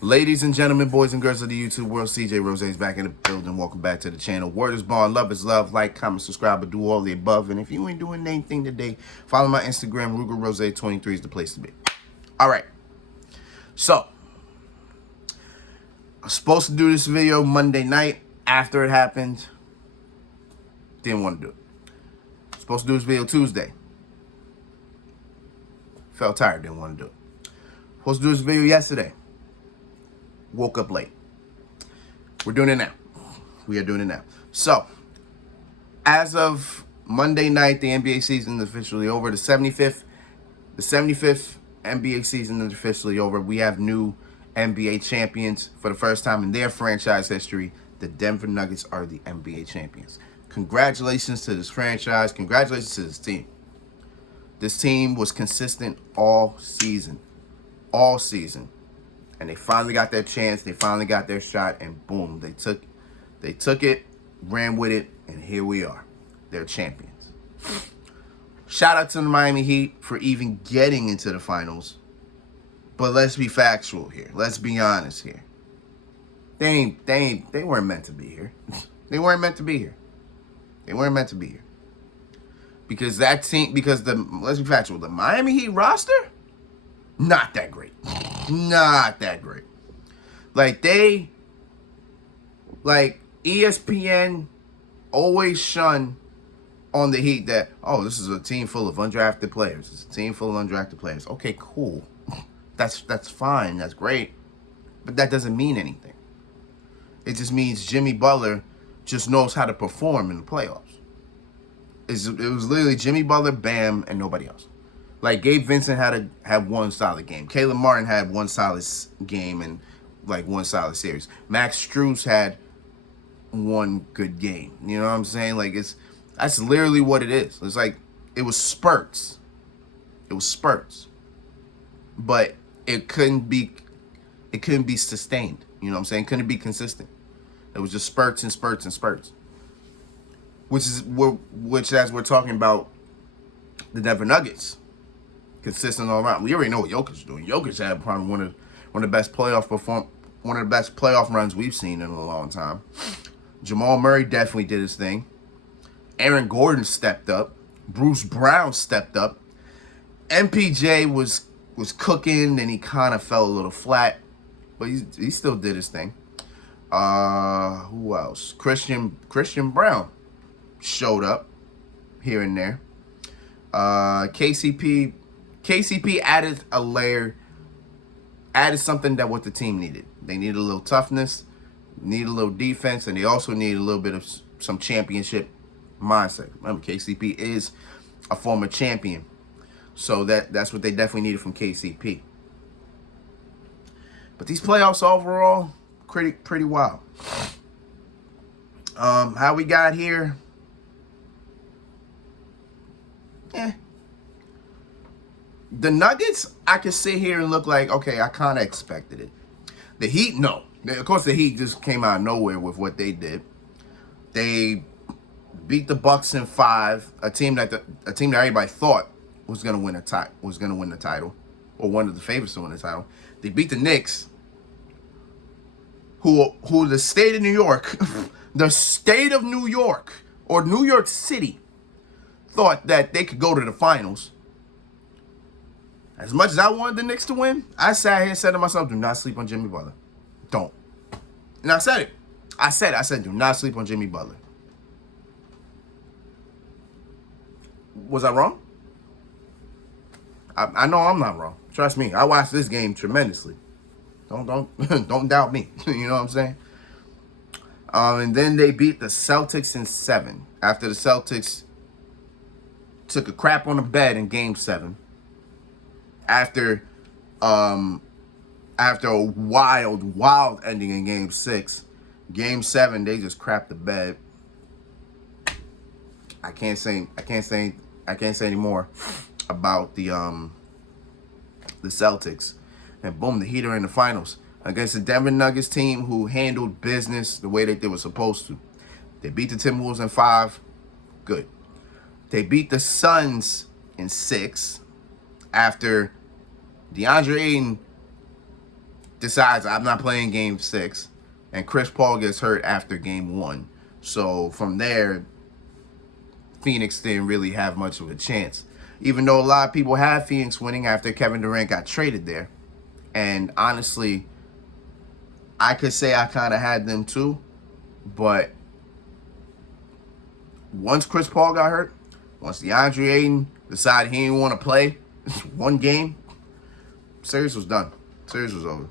Ladies and gentlemen, boys and girls of the YouTube world, CJ Rose is back in the building. Welcome back to the channel. Word is bond, love is love. Like, comment, subscribe, but do all the above. And if you ain't doing anything today, follow my Instagram. RugerRose23 is the place to be. All right. So, I was supposed to do this video Monday night after it happened. Didn't want to do it. Supposed to do this video Tuesday. Felt tired, didn't want to do it. Supposed to do this video yesterday. Woke up late. We're doing it now. We are doing it now. So, as of Monday night, the NBA season is officially over. The 75th NBA season is officially over. We have new NBA champions for the first time in their franchise history. The Denver Nuggets are the NBA champions. Congratulations to this franchise. Congratulations to this team. This team was consistent all season. All season. And they finally got their chance. They finally got their shot. And boom, they took it, ran with it, and here we are. They're champions. Shout out to the Miami Heat for even getting into the finals. But let's be factual here. Let's be honest here. They weren't meant to be here. They weren't meant to be here. They weren't meant to be here. Because that team, let's be factual, the Miami Heat roster, not that great. Not that great. Like ESPN always shun on the Heat that, oh, this is a team full of undrafted players. It's a team full of undrafted players. Okay, cool. That's fine. That's great. But that doesn't mean anything. It just means Jimmy Butler just knows how to perform in the playoffs. It was literally Jimmy Butler, Bam, and nobody else. Like, Gabe Vincent had one solid game. Caleb Martin had one solid game and, like, one solid series. Max Strus had one good game. You know what I'm saying? Like, that's literally what it is. It's like, it was spurts. It was spurts. But it couldn't be sustained. You know what I'm saying? Couldn't be consistent. It was just spurts and spurts and spurts. Which as we're talking about the Denver Nuggets. Consistent all around. We already know what Jokic is doing. Jokic had probably one of the best playoff runs we've seen in a long time. Jamal Murray definitely did his thing. Aaron Gordon stepped up. Bruce Brown stepped up. MPJ was cooking, and he kind of fell a little flat, but he still did his thing. Who else? Christian Brown showed up here and there. KCP added a layer, added something that what the team needed. They needed a little toughness, needed a little defense, and they also needed a little bit of some championship mindset. Remember, KCP is a former champion, so that's what they definitely needed from KCP. But these playoffs overall, pretty wild. How we got here? The Nuggets, I can sit here and look like, okay, I kind of expected it. The Heat, no. Of course, the Heat just came out of nowhere with what they did. They beat the Bucks in 5, a team that everybody thought was gonna win the title, or one of the favorites to win the title. They beat the Knicks, who the state of New York, the state of New York, or New York City, thought that they could go to the finals. As much as I wanted the Knicks to win, I sat here and said to myself, do not sleep on Jimmy Butler. Don't. And I said it. I said, do not sleep on Jimmy Butler. Was I wrong? I know I'm not wrong. Trust me, I watched this game tremendously. Don't doubt me. You know what I'm saying? And then they beat the Celtics in 7. After the Celtics took a crap on the bed in Game 7. After a wild ending in Game 6, Game 7 they just crapped the bed. I can't say any more about the Celtics. And boom, the Heat are in the finals against the Denver Nuggets team who handled business the way that they were supposed to. They beat the Timberwolves in 5. Good. They beat the Suns in 6 after DeAndre Ayton decides I'm not playing game 6, and Chris Paul gets hurt after game 1. So from there, Phoenix didn't really have much of a chance. Even though a lot of people had Phoenix winning after Kevin Durant got traded there. And honestly, I could say I kind of had them too. But once Chris Paul got hurt, once DeAndre Ayton decided he didn't want to play one game, series was done. Series was over.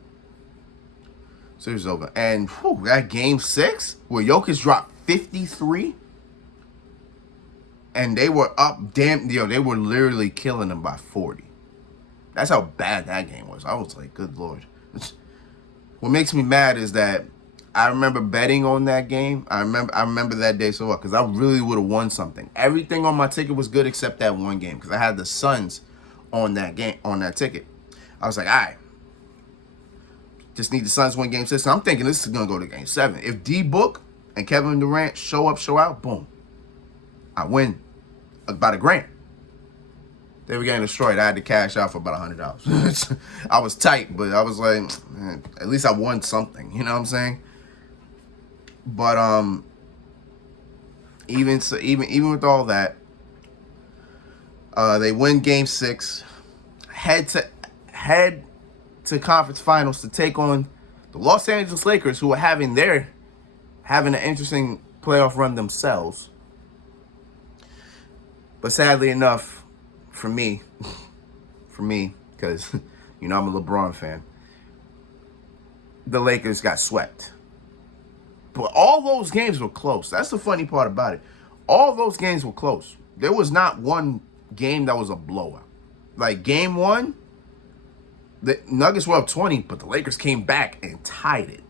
Series was over. And that game 6 where Jokic dropped 53 and they were up they were literally killing them by 40. That's how bad that game was. I was like, good Lord. What makes me mad is that I remember betting on that game. I remember that day so well because I really would have won something. Everything on my ticket was good except that one game because I had the Suns on that ticket. I was like, all right, just need the Suns to win game 6. So I'm thinking this is gonna go to game 7. If D Book and Kevin Durant show up, show out, boom, I win about $1,000. They were getting destroyed. I had to cash out for about $100. I was tight, but I was like, man, at least I won something. You know what I'm saying? But even with all that, they win game 6, head to conference finals to take on the Los Angeles Lakers, who are having an interesting playoff run themselves. But sadly enough, for me, because, I'm a LeBron fan, the Lakers got swept. But all those games were close. That's the funny part about it. All those games were close. There was not one game that was a blowout. Like game 1, the Nuggets were up 20, but the Lakers came back and tied it.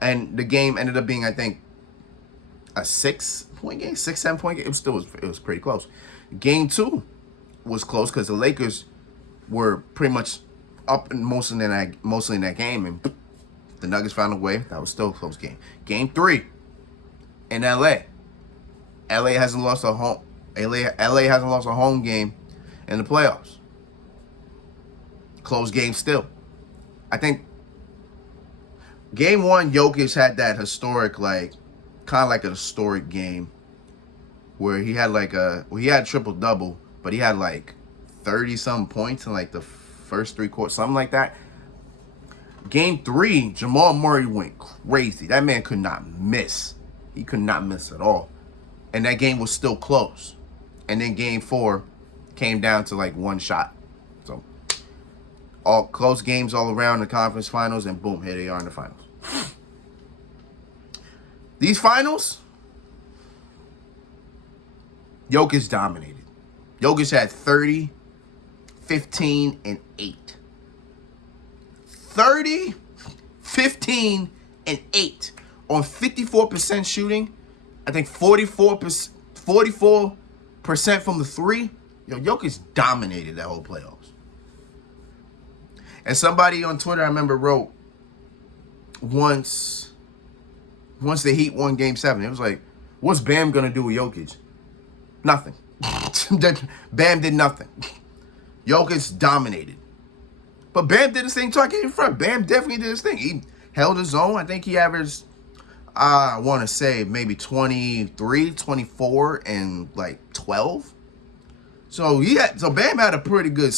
And the game ended up being, I think, a 6-point game, 7-point game. It was pretty close. Game 2 was close because the Lakers were pretty much up mostly in that game, and the Nuggets found a way. That was still a close game. Game 3 in LA. LA hasn't lost a home game in the playoffs. Close game still. I think game 1, Jokic had that historic, kind of like a historic game where he had he had triple-double, but he had 30-some points in the first 3 quarters, something like that. Game 3, Jamal Murray went crazy. That man could not miss. He could not miss at all. And that game was still close. And then game 4 came down to one shot. So all close games all around the conference finals, and boom, here they are in the finals. These finals, Jokic dominated. Jokic had 30, 15, and 8. 30, 15, and 8 on 54% shooting. I think 44% from the 3. Jokic dominated that whole playoffs. And somebody on Twitter, I remember, wrote once the Heat won game 7, it was like, what's Bam going to do with Jokic? Nothing. Bam did nothing. Jokic dominated. But Bam did his thing talking in front. Bam definitely did his thing. He held his own. I think he averaged, I want to say, maybe 23, 24, and 12. So Bam had a pretty good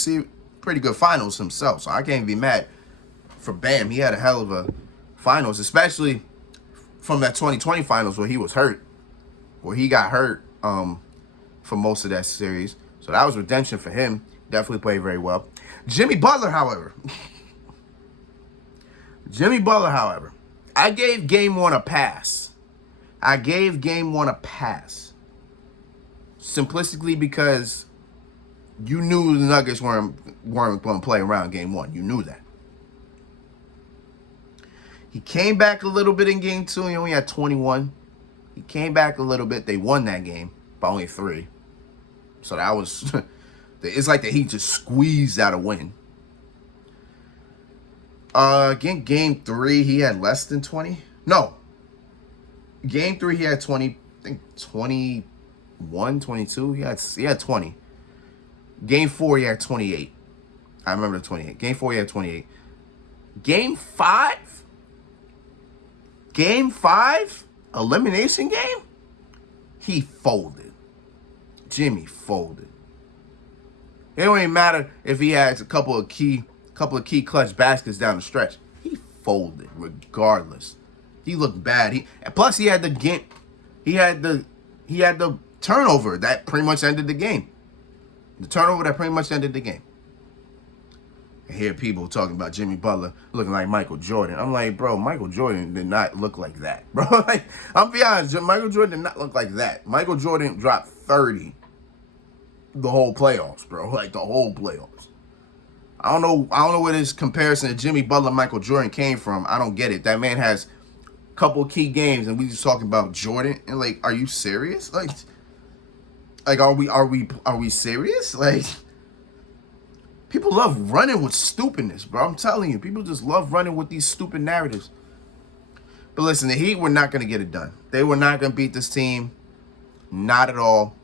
finals himself. So I can't be mad for Bam. He had a hell of a finals, especially from that 2020 finals where he was hurt, where he got hurt for most of that series. So that was redemption for him. Definitely played very well. Jimmy Butler, however, I gave game 1 a pass. Simplistically because you knew the Nuggets weren't going to play around game 1. You knew that. He came back a little bit in game 2. He only had 21. He came back a little bit. They won that game by only 3. So that was... It's like that he just squeezed out a win. Again, game 3, he had less than 20. No. Game 3, he had 20. I think 21, 22. He had 20. Game 4, he had 28. I remember the 28. Game 4, he had 28. Game 5? Game 5? Elimination game? He folded. Jimmy folded. It don't even matter if he has a couple of key clutch baskets down the stretch. He folded regardless. He looked bad. Plus he had the game. He had the turnover that pretty much ended the game. The turnover that pretty much ended the game. I hear people talking about Jimmy Butler looking like Michael Jordan. I'm like, bro, Michael Jordan did not look like that, bro. Like, I'm be honest, Michael Jordan did not look like that. Michael Jordan dropped 30 the whole playoffs, bro. Like the whole playoffs. I don't know where this comparison to Jimmy Butler, Michael Jordan came from. I don't get it. That man has a couple of key games, and we just talking about Jordan. And like, are you serious? Like are we serious? Like, people love running with stupidness, bro. I'm telling you, people just love running with these stupid narratives. But listen, the Heat were not going to get it done. They were not going to beat this team. Not at all.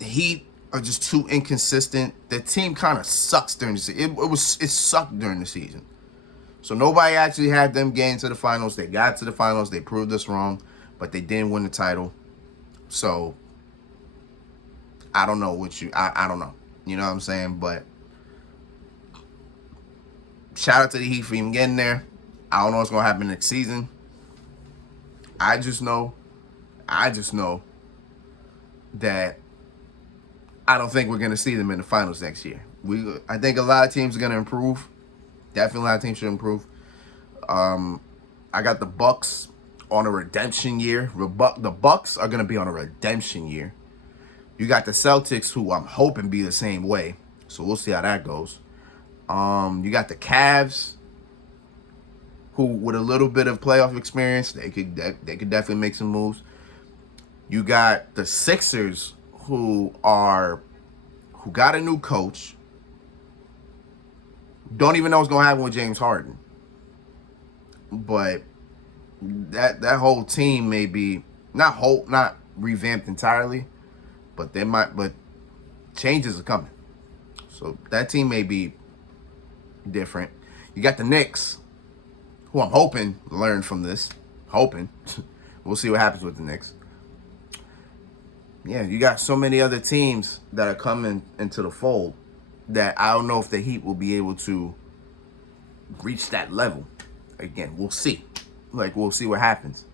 The Heat are just too inconsistent. The team kind of sucks during the season. It sucked during the season. So nobody actually had them getting to the finals. They got to the finals. They proved us wrong, but they didn't win the title. So I don't know I don't know. You know what I'm saying? But shout out to the Heat for even getting there. I don't know what's going to happen next season. I just know that I don't think we're going to see them in the finals next year. I think a lot of teams are going to improve. Definitely a lot of teams should improve. I got the Bucks on a redemption year. The Bucks are going to be on a redemption year. You got the Celtics, who I'm hoping be the same way. So we'll see how that goes. You got the Cavs, who with a little bit of playoff experience, they could definitely make some moves. You got the Sixers, who got a new coach. Don't even know what's gonna happen with James Harden. But that whole team may be not revamped entirely, but changes are coming. So that team may be different. You got the Knicks, who I'm hoping learn from this. Hoping. We'll see what happens with the Knicks. Yeah, you got so many other teams that are coming into the fold that I don't know if the Heat will be able to reach that level. Again, we'll see. We'll see what happens.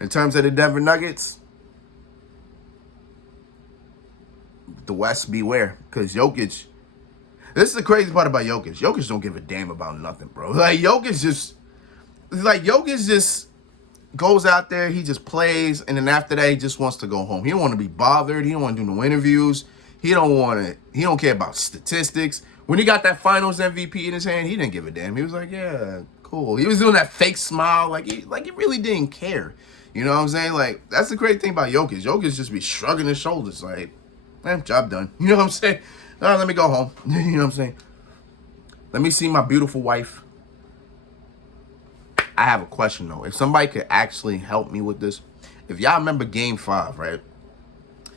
In terms of the Denver Nuggets, the West, beware. Because Jokic, this is the crazy part about Jokic. Jokic don't give a damn about nothing, bro. Jokic just goes out there, he just plays, and then after that, he just wants to go home. He don't want to be bothered. He don't want to do no interviews. He don't care about statistics. When he got that Finals MVP in his hand, he didn't give a damn. He was like, yeah, cool. He was doing that fake smile, like he really didn't care. You know what I'm saying? That's the great thing about Jokic. Jokic just be shrugging his shoulders, job done. You know what I'm saying? All right, let me go home. You know what I'm saying? Let me see my beautiful wife. I have a question, though. If somebody could actually help me with this. If y'all remember Game 5, right?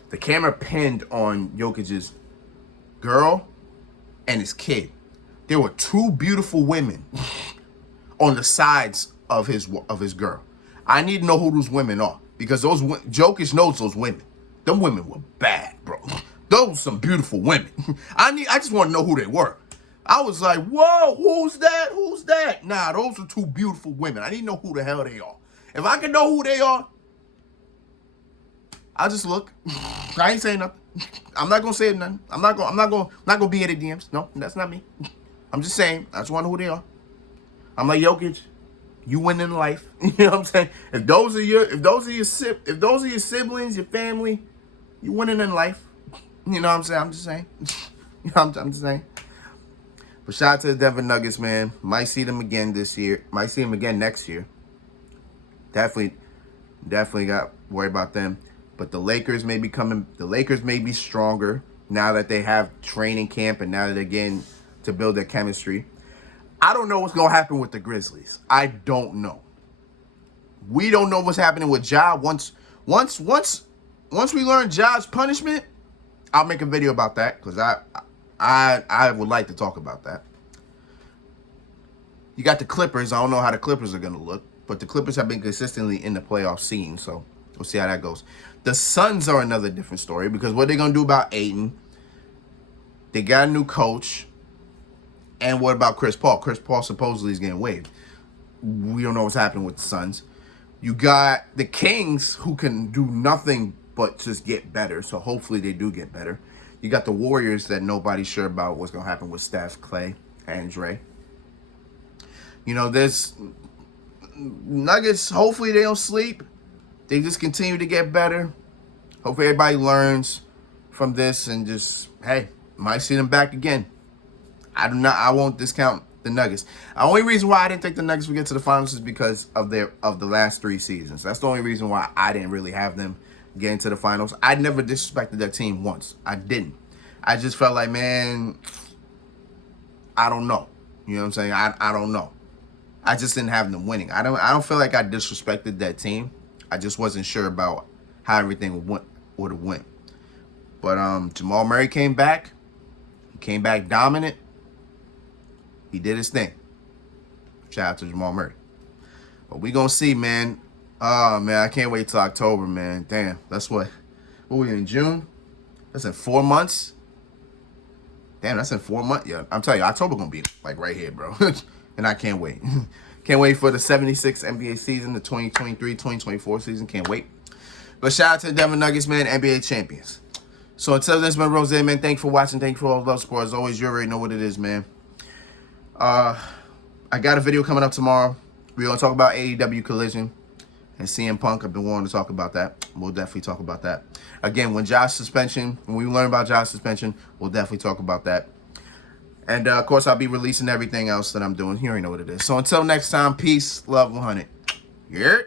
The camera pinned on Jokic's girl and his kid. There were two beautiful women on the sides of his girl. I need to know who those women are. Because Jokic knows those women. Them women were bad, bro. Those were some beautiful women. I just want to know who they were. I was like, whoa, who's that? Who's that? Nah, those are two beautiful women. I need to know who the hell they are. If I can know who they are, I'll just look. I ain't saying nothing. I'm not gonna say nothing. I'm not gonna be in the DMs. No, that's not me. I'm just saying, I just want to know who they are. I'm like, Jokic, you win in life. You know what I'm saying? If those are your siblings, your family, you winning in life. You know what I'm saying? I'm just saying. I'm just saying. But shout out to the Denver Nuggets, man. Might see them again this year. Might see them again next year. Definitely got worried about them. But the Lakers may be coming. The Lakers may be stronger now that they have training camp and now that they're getting to build their chemistry. I don't know what's gonna happen with the Grizzlies. I don't know. We don't know what's happening with Ja. Once we learn Ja's punishment, I'll make a video about that because I would like to talk about that. You got the Clippers. I don't know how the Clippers are going to look, but the Clippers have been consistently in the playoff scene, so we'll see how that goes. The Suns are another different story because what they're going to do about Ayton, they got a new coach, and what about Chris Paul? Chris Paul supposedly is getting waived. We don't know what's happening with the Suns. You got the Kings, who can do nothing but just get better, so hopefully they do get better. You got the Warriors that nobody's sure about what's going to happen with Steph, Clay, and Dre. You know, there's Nuggets, hopefully they don't sleep. They just continue to get better. Hopefully everybody learns from this and just, hey, might see them back again. I won't discount the Nuggets. The only reason why I didn't think the Nuggets would get to the finals is because of the last 3 seasons. That's the only reason why I didn't really have them get into the finals. I never disrespected that team once. I didn't. I just felt like, man, I don't know. You know what I'm saying? I don't know. I just didn't have them winning. I don't feel like I disrespected that team. I just wasn't sure about how everything would have went. But Jamal Murray came back. He came back dominant. He did his thing. Shout out to Jamal Murray. But we gonna see, man. Oh man, I can't wait till October, man. Damn, that's what we in June? That's in 4 months. Damn, that's in 4 months. Yeah, I'm telling you, October gonna be like right here, bro. And I can't wait. Can't wait for the 76 NBA season, the 2023-2024 season. Can't wait. But shout out to the Denver Nuggets, man, NBA champions. So until then, it's been Rose, man. Thank you for watching. Thank you for all the love support. As always, you already know what it is, man. I got a video coming up tomorrow. We're going to talk about AEW Collision and CM Punk. I've been wanting to talk about that. We'll definitely talk about that. Again, when we learn about Josh's suspension, we'll definitely talk about that. And, of course, I'll be releasing everything else that I'm doing. You already know what it is. So until next time, peace, love, 100. Yeah.